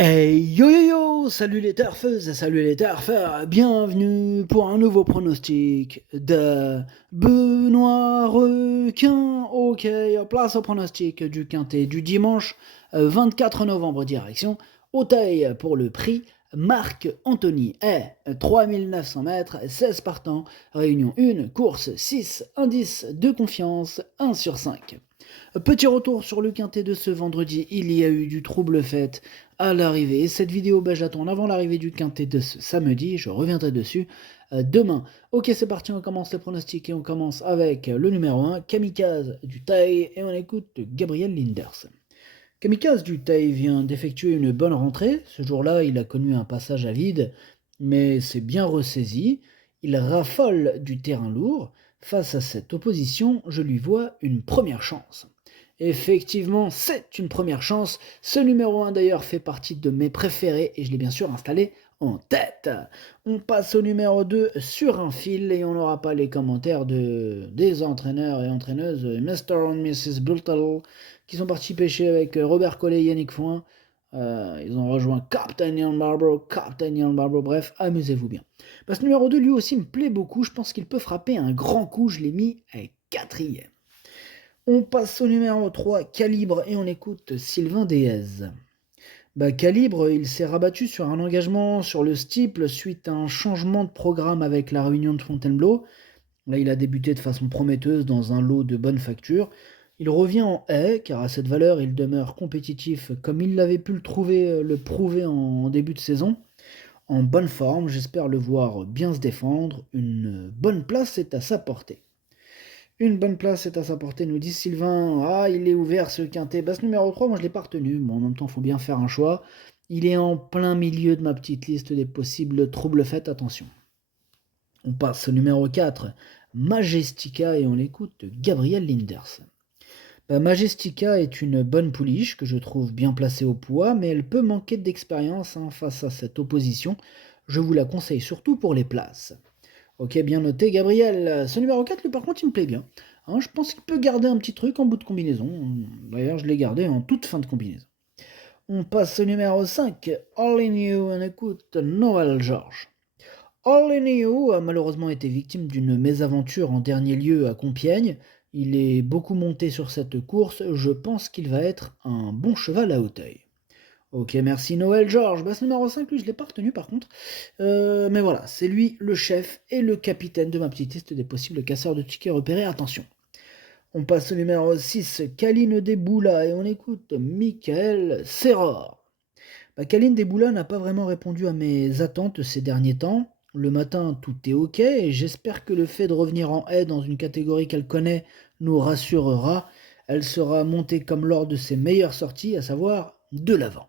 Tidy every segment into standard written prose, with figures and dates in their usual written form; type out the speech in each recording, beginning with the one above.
Hey yo yo yo, salut les turfeuses, salut les turfeurs, bienvenue pour un nouveau pronostic de Benoît Requin. Ok, place au pronostic du quintet du dimanche 24 novembre, direction Auteuil pour le prix Marc Anthony est 3900 mètres, 16 partants, réunion 1, course 6, indice de confiance 1 sur 5. Petit retour sur le quintet de ce vendredi, il y a eu du trouble fait à l'arrivée. Et cette vidéo, je la tourne avant l'arrivée du quintet de ce samedi, je reviendrai dessus demain. Ok, c'est parti, on commence les pronostics et on commence avec le numéro 1, Kamikaze du Taille, et on écoute Gabriel Linders. Kamikaze du Taille vient d'effectuer une bonne rentrée. Ce jour-là, il a connu un passage à vide, mais c'est bien ressaisi. Il raffole du terrain lourd. Face à cette opposition, je lui vois une première chance. Effectivement, c'est une première chance. Ce numéro 1 d'ailleurs fait partie de mes préférés et je l'ai bien sûr installé en tête. On passe au numéro 2 sur un fil et on n'aura pas les commentaires des entraîneurs et entraîneuses Mr. and Mrs. Brutal qui sont partis pêcher avec Robert Collet et Yannick Foin. Ils ont rejoint Captain Ian Barbaro, bref, amusez-vous bien. Ce numéro 2 lui aussi me plaît beaucoup, je pense qu'il peut frapper un grand coup, je l'ai mis à 4ème. On passe au numéro 3, Calibre, et on écoute Sylvain Déez. Calibre, il s'est rabattu sur un engagement sur le steeple suite à un changement de programme avec la réunion de Fontainebleau. Là, il a débuté de façon prometteuse dans un lot de bonne facture. Il revient en haie, car à cette valeur, il demeure compétitif comme il l'avait pu le prouver en début de saison. En bonne forme, j'espère le voir bien se défendre. Une bonne place est à sa portée. Une bonne place est à sa portée, nous dit Sylvain. Ah, il est ouvert ce quintet. Ce numéro 3, moi je l'ai pas retenu. Bon, en même temps, il faut bien faire un choix. Il est en plein milieu de ma petite liste des possibles troubles faits, attention. On passe au numéro 4, Majestica, et on écoute Gabriel Linders. Majestica est une bonne pouliche que je trouve bien placée au poids, mais elle peut manquer d'expérience face à cette opposition. Je vous la conseille surtout pour les places. Ok, bien noté, Gabriel. Ce numéro 4, lui, par contre, il me plaît bien. Je pense qu'il peut garder un petit truc en bout de combinaison. D'ailleurs, je l'ai gardé en toute fin de combinaison. On passe au numéro 5, All in You, on écoute Noël George. All in You a malheureusement été victime d'une mésaventure en dernier lieu à Compiègne. Il est beaucoup monté sur cette course. Je pense qu'il va être un bon cheval à Auteuil. Ok, merci Noël Georges. Ce numéro 5, lui, je ne l'ai pas retenu par contre. Mais voilà, c'est lui le chef et le capitaine de ma petite liste des possibles casseurs de tickets repérés. Attention. On passe au numéro 6, Kaline Desboula, et on écoute Michael Serror. Kaline Desboula n'a pas vraiment répondu à mes attentes ces derniers temps. Le matin, tout est ok, et j'espère que le fait de revenir en haie dans une catégorie qu'elle connaît nous rassurera. Elle sera montée comme lors de ses meilleures sorties, à savoir de l'avant.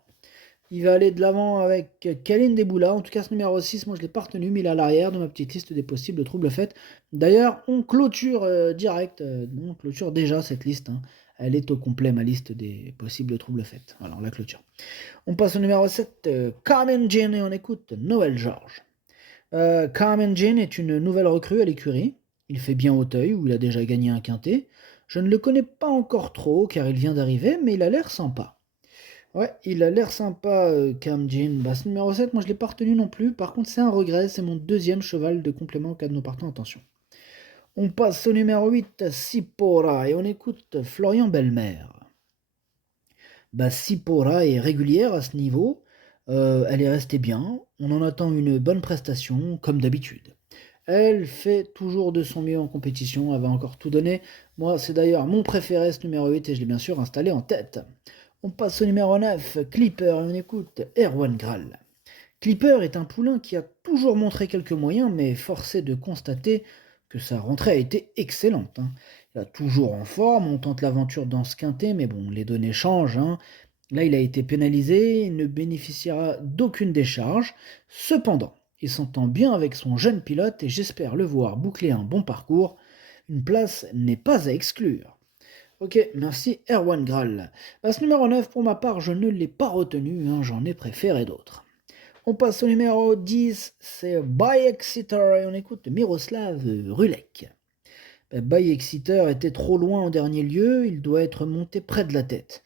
Il va aller de l'avant avec Kaline Desboula. En tout cas, ce numéro 6, moi je ne l'ai pas retenu, mais il est à l'arrière de ma petite liste des possibles troubles faits. D'ailleurs, on clôture direct, on clôture déjà cette liste. Elle est au complet, ma liste des possibles troubles faits. Voilà, on la clôture. On passe au numéro 7, Carmen Jean, et on écoute Noël Georges. Carmen Jean est une nouvelle recrue à l'écurie. Il fait bien Auteuil, où il a déjà gagné un quintet. Je ne le connais pas encore trop, car il vient d'arriver, mais il a l'air sympa. Ouais, il a l'air sympa, Cam Jean. Ce numéro 7, moi je l'ai pas retenu non plus. Par contre, c'est un regret, c'est mon deuxième cheval de complément en cas de nos partants, attention. On passe au numéro 8, Sipora, et on écoute Florian Belmer. Sipora est régulière à ce niveau. Elle est restée bien. On en attend une bonne prestation, comme d'habitude. Elle fait toujours de son mieux en compétition, elle va encore tout donner. Moi, c'est d'ailleurs mon préféré, ce numéro 8, et je l'ai bien sûr installé en tête. On passe au numéro 9, Clipper, et on écoute Erwan Graal. Clipper est un poulain qui a toujours montré quelques moyens, mais forcé de constater que sa rentrée a été excellente. Il est toujours en forme, on tente l'aventure dans ce quintet, mais bon, les données changent. Là, il a été pénalisé, il ne bénéficiera d'aucune décharge. Cependant, il s'entend bien avec son jeune pilote et j'espère le voir boucler un bon parcours. Une place n'est pas à exclure. Ok, merci Erwan Graal. Ce numéro 9, pour ma part, je ne l'ai pas retenu, j'en ai préféré d'autres. On passe au numéro 10, c'est By Exeter, et on écoute Miroslav Rulek. By Exeter était trop loin en dernier lieu, il doit être monté près de la tête.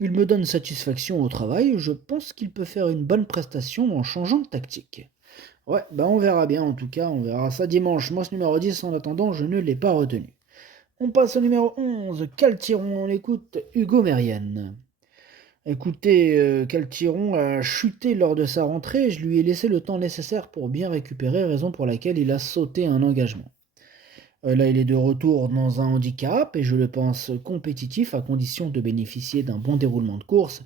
Il me donne satisfaction au travail, je pense qu'il peut faire une bonne prestation en changeant de tactique. Ouais, bah on verra bien en tout cas, on verra ça dimanche. Moi ce numéro 10 en attendant, je ne l'ai pas retenu. On passe au numéro 11, Caltiron, on écoute Hugo Mérienne. Écoutez, Caltiron a chuté lors de sa rentrée, je lui ai laissé le temps nécessaire pour bien récupérer, raison pour laquelle il a sauté un engagement. Là, il est de retour dans un handicap et je le pense compétitif à condition de bénéficier d'un bon déroulement de course,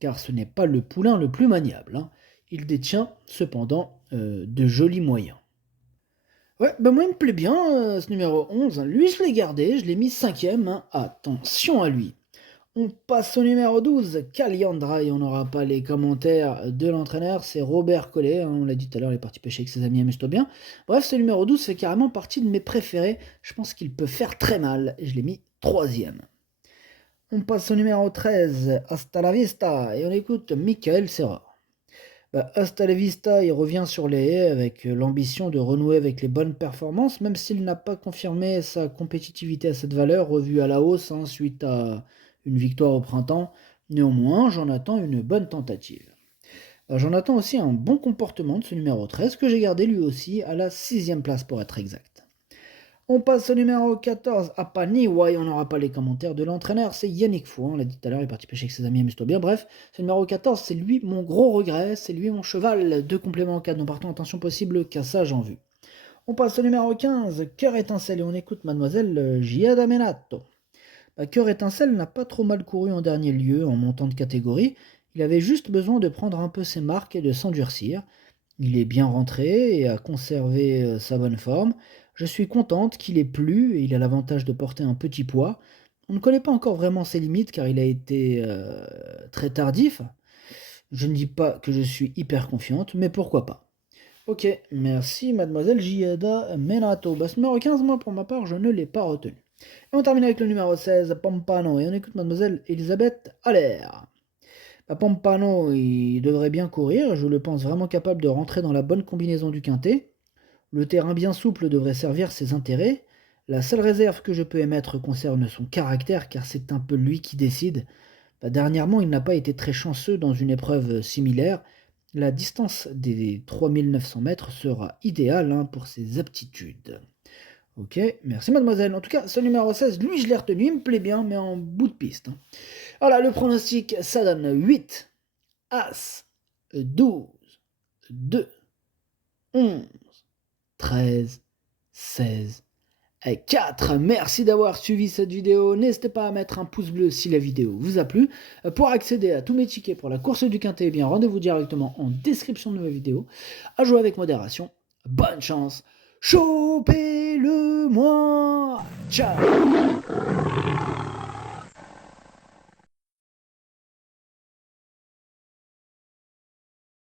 car ce n'est pas le poulain le plus maniable, hein. Il détient cependant de jolis moyens. Ouais, bah moi il me plaît bien ce numéro 11, hein. Lui je l'ai gardé, je l'ai mis cinquième, hein. Attention à lui. On passe au numéro 12, Caliandra, et on n'aura pas les commentaires de l'entraîneur, c'est Robert Collet, hein, on l'a dit tout à l'heure, il est parti pêcher avec ses amis, amuse-toi bien. Bref, ce numéro 12 fait carrément partie de mes préférés, je pense qu'il peut faire très mal, et je l'ai mis troisième. On passe au numéro 13, Hasta la Vista, et on écoute Michael Serra. Bah, hasta la vista, il revient sur les haies avec l'ambition de renouer avec les bonnes performances, même s'il n'a pas confirmé sa compétitivité à cette valeur, revue à la hausse hein, suite à une victoire au printemps. Néanmoins, j'en attends une bonne tentative. J'en attends aussi un bon comportement de ce numéro 13 que j'ai gardé lui aussi à la 6e place pour être exact. On passe au numéro 14, Apaniwai, on n'aura pas les commentaires de l'entraîneur, c'est Yannick Fou, on l'a dit tout à l'heure, il est parti pêcher avec ses amis, amuse-toi bien, bref, ce numéro 14, c'est lui mon gros regret, c'est lui mon cheval, 2 compléments en cas de non-partant, attention possible, cassage en vue. On passe au numéro 15, Cœur étincelle, et on écoute mademoiselle Giada Menato. Cœur étincelle n'a pas trop mal couru en dernier lieu, en montant de catégorie, il avait juste besoin de prendre un peu ses marques et de s'endurcir. Il est bien rentré et a conservé sa bonne forme. Je suis contente qu'il ait plu et il a l'avantage de porter un petit poids. On ne connaît pas encore vraiment ses limites car il a été très tardif. Je ne dis pas que je suis hyper confiante, mais pourquoi pas. Ok, merci mademoiselle Giada Menato. Ce numéro 15, moi pour ma part, je ne l'ai pas retenu. Et on termine avec le numéro 16, Pompano, et on écoute mademoiselle Elisabeth Allaire. Pompano, il devrait bien courir, je le pense vraiment capable de rentrer dans la bonne combinaison du quintet. Le terrain bien souple devrait servir ses intérêts. La seule réserve que je peux émettre concerne son caractère, car c'est un peu lui qui décide. Dernièrement, il n'a pas été très chanceux dans une épreuve similaire. La distance des 3900 mètres sera idéale hein, pour ses aptitudes. Ok, merci mademoiselle. En tout cas, ce numéro 16, lui je l'ai retenu, il me plaît bien, mais en bout de piste. Hein. Voilà, le pronostic, ça donne 8, As, 12, 2, 11, 13, 16 et 4. Merci d'avoir suivi cette vidéo. N'hésitez pas à mettre un pouce bleu si la vidéo vous a plu. Pour accéder à tous mes tickets pour la course du quintet, eh bien rendez-vous directement en description de ma vidéo. À jouer avec modération. Bonne chance. Chopez-le-moi. Ciao.